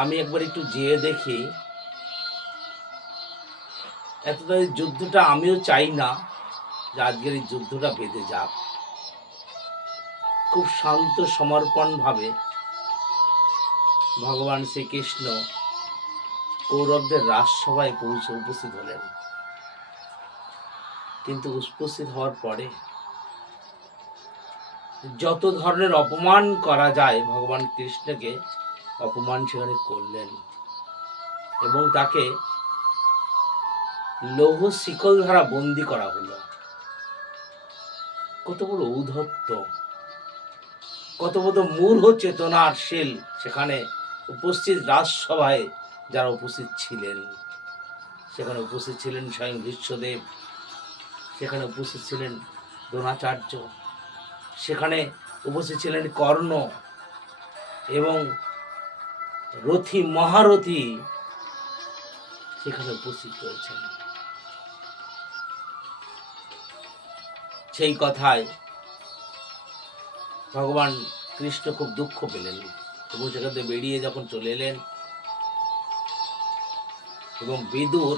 আমি একবার একটু যেয়ে দেখি। এতটা এই যুদ্ধটা আমিও চাই না যে আজকের এই যুদ্ধটা বেঁধে যাক। খুব শান্ত সমর্পণ ভাবে ভগবান শ্রীকৃষ্ণ কৌরবদের রাজসভায় পৌঁছে উপস্থিত হলেন। কিন্তু উপস্থিত হওয়ার পরে যত ধরনের অপমান করা যায় ভগবান কৃষ্ণকে অপমান সেখানে করলেন এবং তাকে লৌহ শিকল দ্বারা বন্দী করা হলো। কত বড় ঔদ্ধত্য, কত বড় মূঢ় চেতনার শীল সেখানে উপস্থিত রাজসভায় যারা উপস্থিত ছিলেন। সেখানে উপস্থিত ছিলেন স্বয়ং ভীষ্মদেব, সেখানে উপস্থিত ছিলেন দ্রোণাচার্য, সেখানে উপস্থিত ছিলেন কর্ণ এবং রথী মহারথী সেখানে উপস্থিত রয়েছেন। সেই কথায় ভগবান কৃষ্ণ খুব দুঃখ পেলেন এবং সেখান থেকে বেরিয়ে যখন চলে এলেন এবং বিদুর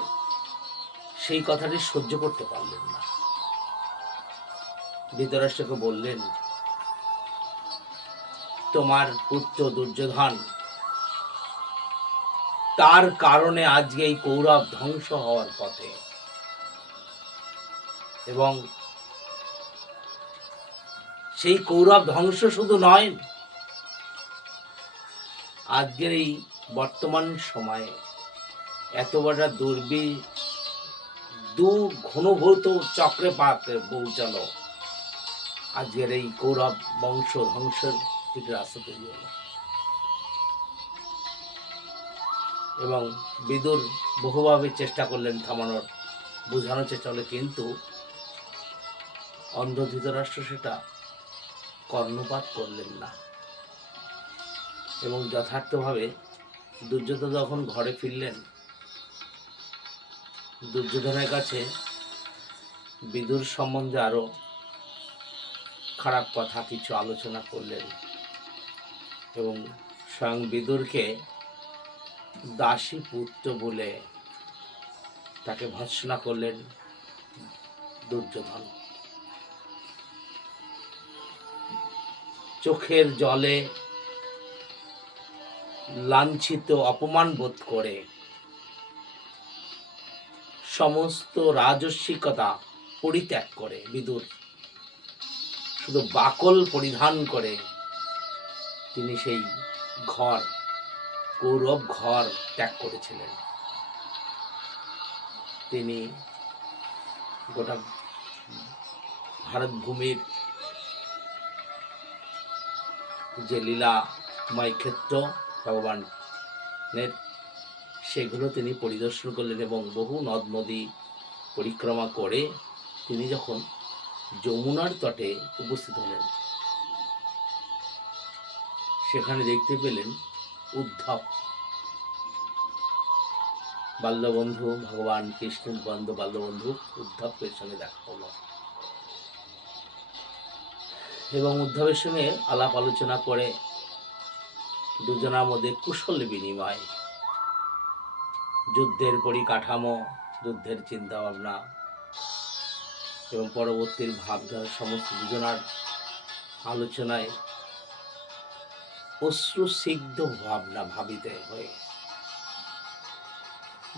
সেই কথাটি সহ্য করতে পারলেন না। ধৃতরাষ্ট্রকে বললেন, তোমার পুত্র দুর্যোধন, তার কারণে আজকে এই কৌরব ধ্বংস হওয়ার পথে, এবং সেই কৌরব ধ্বংস শুধু নয়, আজকের এই বর্তমান সময়ে এত বড় ঘনীভূত চক্রে পাকে পৌঁছালো, আজকের এই কৌরব বংশ ধ্বংসের দিকে রাস্তা তৈরি হলো। এবং বিদুর বহুভাবে চেষ্টা করলেন থামানোর, বোঝানোর চেষ্টা করলেন, কিন্তু অন্ধ ধৃতরাষ্ট্র সেটা কর্ণপাত করলেন না। এবং যথার্থভাবে দুর্যোধন যখন ঘরে ফিরলেন, দুর্যোধনের কাছে বিদুর সম্বন্ধে আরো খারাপ কথা কিছু আলোচনা করলেন এবং স্বয়ং বিদুরকে দাসী পুত্র বলে তাকে ভর্ৎসনা করলেন দুর্যোধন। চোখের জলে লাঞ্ছিত অপমান বোধ করে সমস্ত রাজস্বিকতা পরিত্যাগ করে বিদুর শুধু বাকল পরিধান করে তিনি সেই ঘর, কৌরব ঘর ত্যাগ করেছিলেন। তিনি গোটা ভারত ভূমির যে লীলাময় ক্ষেত্র ভগবানের, সেগুলো তিনি পরিদর্শন করলেন এবং বহু নদ নদী পরিক্রমা করে তিনি যখন যমুনার তটে উপস্থিত হলেন, সেখানে দেখতে পেলেন উদ্ধব, বাল্যবন্ধু ভগবান কৃষ্ণের বাল্যবন্ধু উদ্ধবের সঙ্গে দেখা হলো এবং উদ্ধবের সঙ্গে আলাপ আলোচনা করে দুজনের মধ্যে কুশল বিনিময়, যুদ্ধের পরিকাঠামো, যুদ্ধের চিন্তা ভাবনা এবং পরবর্তীর ভাবধারা সমস্ত দুজনার আলোচনায় অশ্রুসিগ্ধ ভাবনা ভাবিতে হয়ে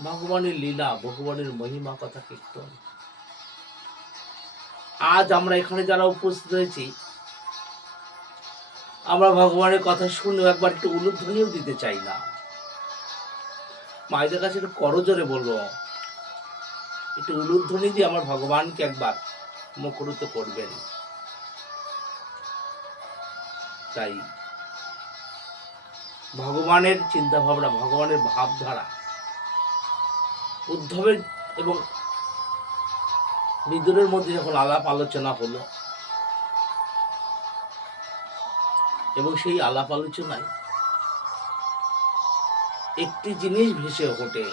ভগবানের লীলা, ভগবানের মহিমা কথা কীর্তন। আজ আমরা এখানে যারা উপস্থিত হয়েছি, আমরা ভগবানের কথা শুনে একবার একটু উলুধ্বনিও দিতে চাই না। মায়েদের কাছে একটু করজোরে বলবো, একটু উলুধ্বনি দিয়ে আমার ভগবানকে একবার মুখরিত করবেন। তাই ভগবানের চিন্তা ভাবনা, ভগবানের ভাবধারা উদ্ধবের এবং বিদুরের মধ্যে যখন আলাপ আলোচনা হলো এবং সেই আলাপ আলোচনায় একটি জিনিস ভেসে ওঠে,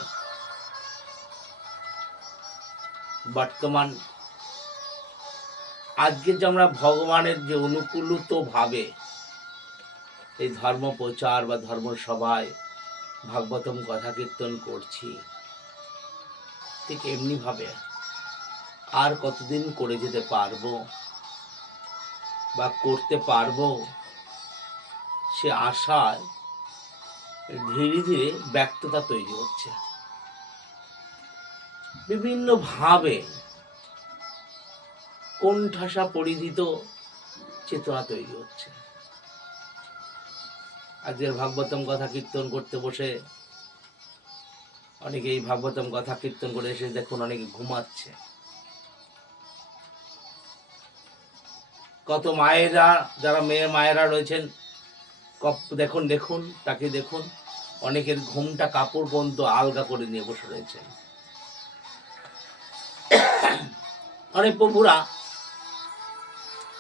বর্তমান আজকে যে আমরা ভগবানের যে অনুকূলিত ভাবে এই ধর্ম প্রচার বা ধর্ম সভায় ভাগবতম কথা কীর্তন করছি, ঠিক এমনি ভাবে আর কতদিন করে যেতে পারবো বা করতে পারবো, সে আশায় ধীরে ধীরে ব্যক্ততা তৈরি হচ্ছে। বিভিন্ন ভাবে কোণঠাসা পরিধিত চেতনা তৈরি হচ্ছে। আজকের ভাগবতম কথা কীর্তন করতে বসে অনেকেই ভাগবতম কথা কীর্তন করে এসে দেখুন অনেকে ঘুমাচ্ছে। কত মায়েরা, যারা মেয়ের মায়েরা রয়েছেন, দেখুন দেখুন তাকে দেখুন, অনেকের ঘুমটা কাপড় পর্যন্ত আলগা করে নিয়ে বসে রয়েছেন। অনেক প্রভুরা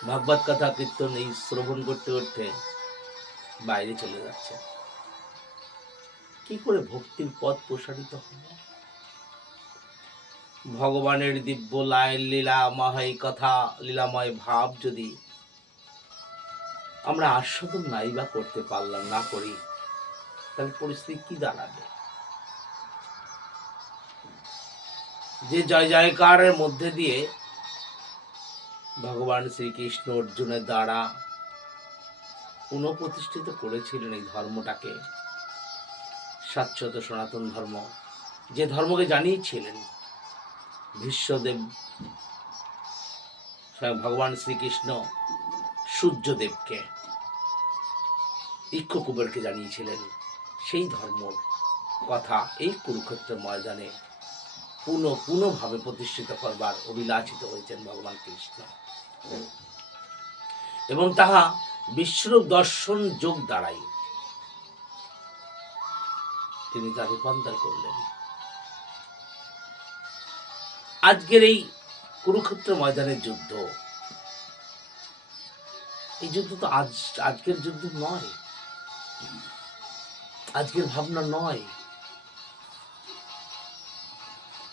ভাগবত কথা কীর্তন এই শ্রবণ করতে করতে বাইরে চলে যাচ্ছে। কি করে ভক্তির পথ প্রসারিত হবে? ভগবানের দিব্য লীলাময় কথা, লীলাময় ভাব যদি আমরা আস্বাদন নাই বা করতে পারলাম না করি, তাহলে পরিস্থিতি কি দাঁড়াবে? যে জয় জয়কারের মধ্যে দিয়ে ভগবান শ্রীকৃষ্ণ অর্জুনের দ্বারা পুনঃপ্রতিষ্ঠিত করেছিলেন এই ধর্মটাকে, শাশ্বত সনাতন ধর্ম, যে ধর্মকে জানিয়েছিলেন ভীষ্মদেব, ভগবান শ্রীকৃষ্ণ সূর্যদেবকে, ইক্ষকুবেরকে জানিয়েছিলেন, সেই ধর্মর কথা এই কুরুক্ষেত্রের ময়দানে পুনঃভাবে প্রতিষ্ঠিত করবার অভিলাষিত হয়েছেন ভগবান কৃষ্ণ, এবং তাহা বিশ্বরূপ দর্শন যোগ দ্বারাই তিনি তা রূপান্তর করলেন। আজকের এই কুরুক্ষেত্র ময়দানের যুদ্ধ, এই যুদ্ধ তো আজকের যুদ্ধ নয়, আজকের ভাবনা নয়।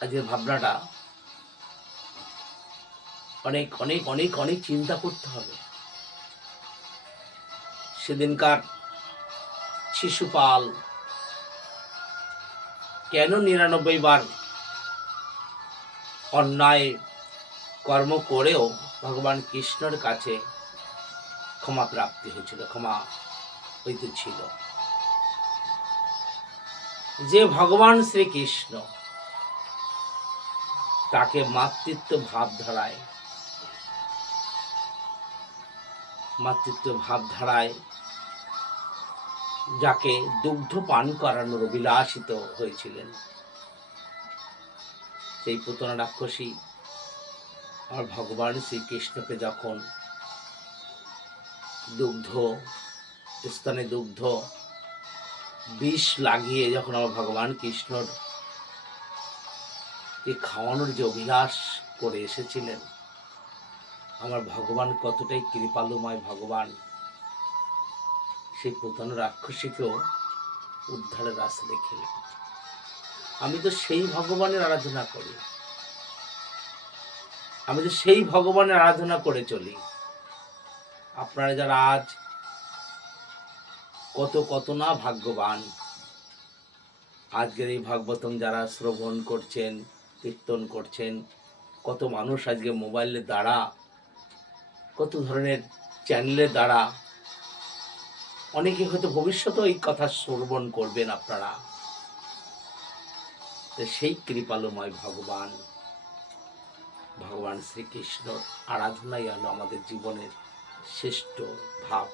আজকের ভাবনাটা অনেক অনেক অনেক অনেক চিন্তা করতে হবে। সেদিনকার শিশুপাল কেন ৯৯ বার অন্যায় কর্ম করেও ভগবান কৃষ্ণের কাছে ক্ষমা প্রাপ্তি হয়েছিল, ক্ষমা হইতেছিল? যে ভগবান শ্রীকৃষ্ণ তাকে মাতৃত্ব ভাবধারায় যাকে দুগ্ধ পান করানোর অভিলাষিত হয়েছিলেন, সেই পুতনা রাক্ষসী আর ভগবান শ্রীকৃষ্ণকে যখন স্তনে দুগ্ধ বিষ লাগিয়ে যখন আমার ভগবান কৃষ্ণর খাওয়ানোর যে অভিলাষ করে এসেছিলেন, আমার ভগবান কতটাই কৃপালুময় ভগবান, সেই পুতনা রাক্ষসীকেও উদ্ধারের রাস্তা দেখিলেন। আমি তো সেই ভগবানের আরাধনা করি, আমি তো সেই ভগবানের আরাধনা করে চলি। আপনারা যারা আজ কত না ভাগ্যবান, আজকের এই ভাগবতম যারা শ্রবণ করছেন, কীর্তন করছেন, কত মানুষ আজকে মোবাইলের দ্বারা, কত ধরনের চ্যানেলের দ্বারা, অনেকে হয়তো ভবিষ্যতেও এই কথা শ্রবণ করবেন আপনারা। তো সেই কৃপালুময় ভগবান শ্রীকৃষ্ণর আরাধনাই হলো আমাদের জীবনের শ্রেষ্ঠ ভাব।